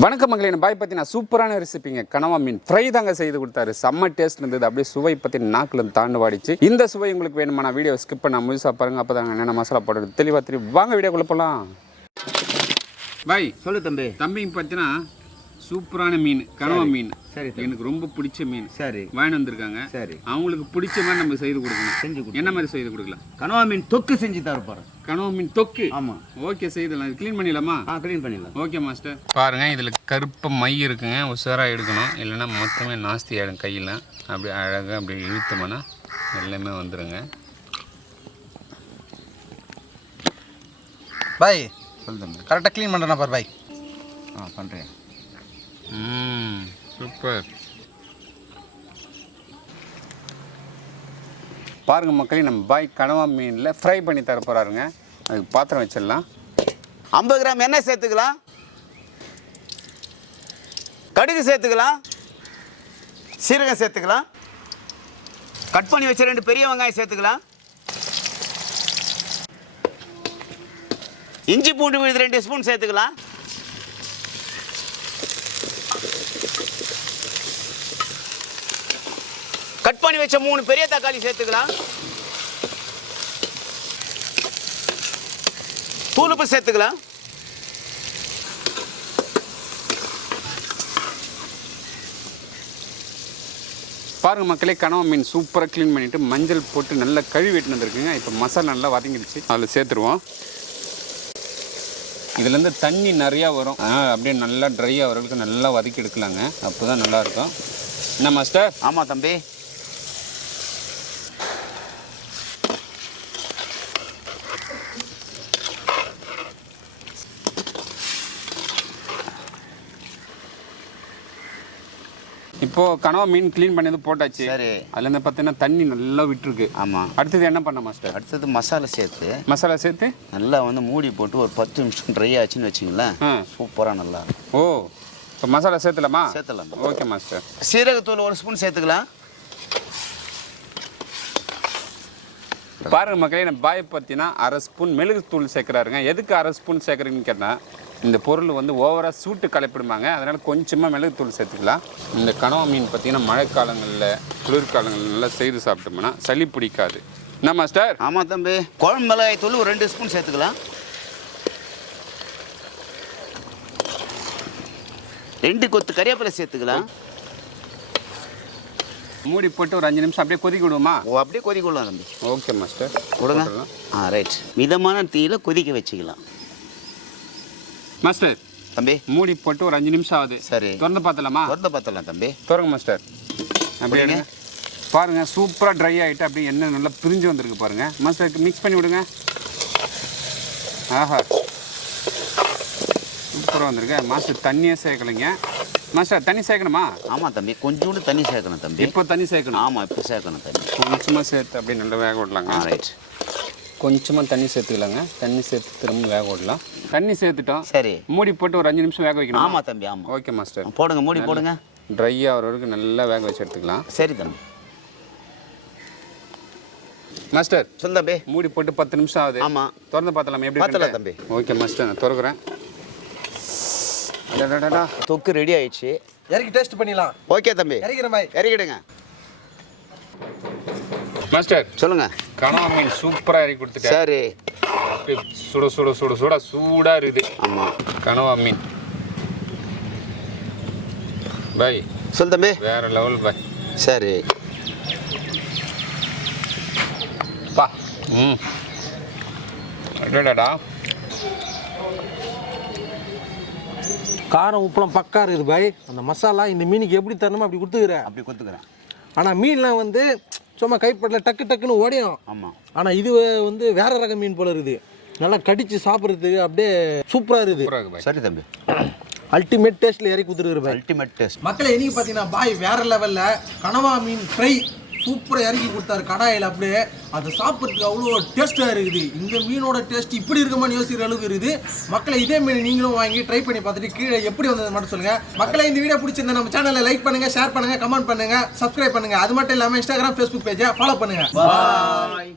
வணக்கம் மகளே, பாய் பார்த்தீங்கன்னா சூப்பரான ரெசிபிங்க. கனவா மீன் ஃப்ரை தாங்க செய்து கொடுத்தாரு. செம்ம டேஸ்ட் இருந்தது. அப்படியே சுவை பற்றி நாக்கில் தாண்டு வாடிச்சு. இந்த சுவை உங்களுக்கு வேணுமா? நான் வீடியோ ஸ்கிப் பண்ண முழுசாக பாருங்க. அப்போ தாங்க என்னென்ன மசாலா போடுறது தெளிவாக தெரியும். வாங்க வீடியோக்குள்ள போகலாம். பாய் சொல்லு தம்பி. தம்பிங்க பார்த்தீங்கன்னா சூப்பரான மீன், கனவா மீன். சரி, எனக்கு ரொம்ப பிடிச்ச மீன். சரி, வாங்கி வந்திருக்காங்க. சரி, அவங்களுக்கு பிடிச்ச மாதிரி நம்ம செய்து கொடுக்கணும். செஞ்சு கொடுக்கணும். என்ன மாதிரி செய்து கொடுக்கலாம்? கனவா மீன் தொக்கு செஞ்சு தரப்போறேன். கனவா மீன் தொக்கு? ஆமாம். ஓகே, செய்தலாம். க்ளீன் பண்ணிடலாமா? க்ளீன் பண்ணிடலாம். Okay master. பாருங்க, இதில் கருப்பு மை இருக்குங்க. உஷாராக எடுக்கணும், இல்லைன்னா மொத்தமே நாஸ்தி ஆகிடும் கையில். அப்படியே அழகாக அப்படியே இழுத்தோம்னா எல்லாமே வந்துடுங்க. பாய் சொல்லுங்க. கரெக்டாக க்ளீன் பண்ணுறேன் பாரு பாய். பண்ணுறேன். சூப்பர். பாருங்க மக்களே, நம்ம பாய் கனவா மீனில் ஃப்ரை பண்ணி தர போகிறாருங்க. அதுக்கு பாத்திரம் வச்சிடலாம். 50 கிராம் எண்ணெய் சேர்த்துக்கலாம். கடுகு சேர்த்துக்கலாம். சீரகம் சேர்த்துக்கலாம். கட் பண்ணி வச்ச 2 பெரிய வெங்காயம் சேர்த்துக்கலாம். இஞ்சி பூண்டு விழுது 2 ஸ்பூன் சேர்த்துக்கலாம். கட் பண்ணி வச்ச 3 பெரிய தக்காளி சேர்த்துக்கலாம். தூளுப்பு சேர்த்துக்கலாம். பாருங்க மக்களே, கனவா மீன் சூப்பராக க்ளீன் பண்ணிவிட்டு மஞ்சள் போட்டு நல்லா கழுவி வெட்டினு வந்துருக்குங்க. இப்போ மசாலா நல்லா வதங்கிடுச்சு. அதில் சேர்த்துருவோம். இதுலேருந்து தண்ணி நிறையா வரும். அப்படியே நல்லா ட்ரை ஆகிறதுக்கு நல்லா வதக்கி எடுக்கலாங்க. அப்போ தான் நல்லாயிருக்கும். என்ன மாஸ்டர்? ஆமாம் தம்பி. இப்போது கனவா மீன் க்ளீன் பண்ணது போட்டாச்சு. சரி. அதுலேருந்து பார்த்தீங்கன்னா தண்ணி நல்லா விட்டுருக்கு. ஆமாம். அடுத்தது என்ன பண்ண மாஸ்டர்? அடுத்தது மசாலா சேர்த்து நல்லா மூடி போட்டு ஒரு 10 நிமிஷம் ட்ரை ஆச்சுன்னு வச்சிங்களேன். சூப்பராக நல்லா இருக்கும். ஓ, இப்போ மசாலா சேர்த்துலாமா? சேர்த்துலாம். Okay master. சீரகத்தூள் 1 ஸ்பூன் சேர்த்துக்கலாம். பாருங்க மக்களே, நம்ம பாய் பார்த்தீங்கன்னா 1/2 ஸ்பூன் மிளகுத்தூள் சேர்க்குறாருங்க. எதுக்கு 1/2 ஸ்பூன் சேர்க்குறீங்கன்னு கேட்டால், இந்த பொருள் ஓவராக சூட்டு கலப்பிடுமாங்க. அதனால் கொஞ்சமாக மிளகுத்தூள் சேர்த்துக்கலாம். இந்த கனவா மீன் பார்த்தீங்கன்னா மழைக்காலங்களில் குளிர்காலங்கள்லாம் செய்து சாப்பிட்டோம்னா சளி பிடிக்காது. என்ன மாஸ்டர்? ஆமாம் தம்பி. குழம்பு மிளகாய் தூள் ஒரு 2 ஸ்பூன் சேர்த்துக்கலாம். 2 கொத்து கறிவேப்பிலை சேர்த்துக்கலாம். மூடி போட்டு ஒரு 5 நிமிஷம் அப்படியே கொதிக்க விடுவோமா? அப்படியே கொதிக்க விடலாம் தம்பி. ஓகே மாஸ்டர், விடுங்க. ரைட். மிதமான தீயில கொதிக்க வச்சுக்கலாம். மாஸ்டர் தம்பி, மூடி போட்டு ஒரு 5 நிமிஷம் ஆகுது. சரி, திறந்து பார்த்தலாமா? திறந்து பார்த்தலாம் தம்பி. திறங்க மாஸ்டர். அப்படியே பாருங்கள், சூப்பராக ட்ரை ஆகிட்டு அப்படியே எண்ணெய் நல்லா பிரிஞ்சு வந்திருக்கு பாருங்கள். மாஸ்டருக்கு மிக்ஸ் பண்ணி விடுங்க. ஆஹா, சூப்பராக வந்திருக்கு. மாஸ்டர் தண்ணியே சேர்க்கலைங்க. மாஸ்டர் தண்ணி சேர்க்கணுமா? ஆமாம் தம்பி, கொஞ்சோண்டு தண்ணி சேர்க்கணும் தம்பி. இப்போ தண்ணி சேர்க்கணும்? ஆமாம், இப்போ சேர்க்கணும் தண்ணி. கொஞ்சமாக சேர்த்து அப்படியே நல்லா வேக விடலாங்க. ரைட். கொஞ்சமாக தண்ணி சேர்த்துக்கலாங்க. தண்ணி சேர்த்து திரும்ப வேக விடலாம். தண்ணி சேர்த்துட்டோம். சரி, மூடி போட்டு ஒரு 5 நிமிஷம் வேக வைக்கணும். ஆமாம் தம்பி. ஆமாம். ஓகே மாஸ்டர், போடுங்க, மூடி போடுங்க. ட்ரை ஆகிற வரைக்கும் நல்லா வேக வச்சு எடுத்துக்கலாம். சரி தம்பி. மாஸ்டர் சொல்லு தம்பி. மூடி போட்டு 10 நிமிஷம் ஆகுது. ஆமாம், திறந்து பார்த்தலாம். எப்படி பார்த்தலாம் தம்பி. ஓகே மாஸ்டர், நான் திறக்கிறேன். தொக்கு ரெடி ஆயிடுச்சு. இறக்கி டேஸ்ட் பண்ணிடலாம். ஓகே தம்பி, இறக்கிற மாதிரி இறக்கிடுங்க. மாஸ்டர் சொல்லுங்க. கனவா மீன் சூப்பராக இறக்கி கொடுத்துட்டேன். சரி, சுட சுட சுட சுட சூடாக இருக்குது. ஆமாம், கனவா மீன் பாய். சொல் தம்பி. வேற லெவல் பாய். சரி பா. அடடா, காரம் உப்புலாம் பக்கா இருக்குது பாய். அந்த மசாலா இந்த மீனுக்கு எப்படி தரணுமோ அப்படி கொடுத்துக்கிறேன். அப்படி கொடுத்துக்கிறேன். ஆனால் மீன்லாம் சும்மா கைப்படல டக்கு டக்குன்னு ஓடியும். ஆமாம். ஆனால் இது வேற ரக மீன் போல இருக்குது. நல்லா கடிச்சு சாப்பிட்றதுக்கு அப்படியே சூப்பராக இருக்குது. சரி தம்பி. அல்டிமேட் டேஸ்ட்டில் இறக்கி கொடுத்துருக்குற பாய். Ultimate taste. மக்களை இன்னைக்கு பார்த்தீங்கன்னா பாய் வேற லெவலில் கனவா மீன் ஃப்ரை சூப்பராக இறக்கி கொடுத்தாரு கடாயில். அப்படியே அதை சாப்பிட்றதுக்கு அவ்வளோ டேஸ்ட்டாக இருக்குது. இந்த மீனோட டேஸ்ட் இப்படி இருக்குமான்னு யோசிக்கிற அளவுக்கு இருக்குது. மக்களை இதே மீன் நீங்களும் வாங்கி ட்ரை பண்ணி பார்த்துட்டு கீழே எப்படி வந்தது மட்டும் சொல்லுங்கள். மக்களை இந்த வீடியோ பிடிச்சிருந்தா நம்ம சேனலை லைக் பண்ணுங்கள், ஷேர் பண்ணுங்கள், கமெண்ட் பண்ணுங்கள், சப்ஸ்கிரைப் பண்ணுங்கள். அது மட்டும் இல்லாமல் இன்ஸ்டாகிராம், ஃபேஸ்புக் பேஜை ஃபாலோ பண்ணுங்கள். பாய்.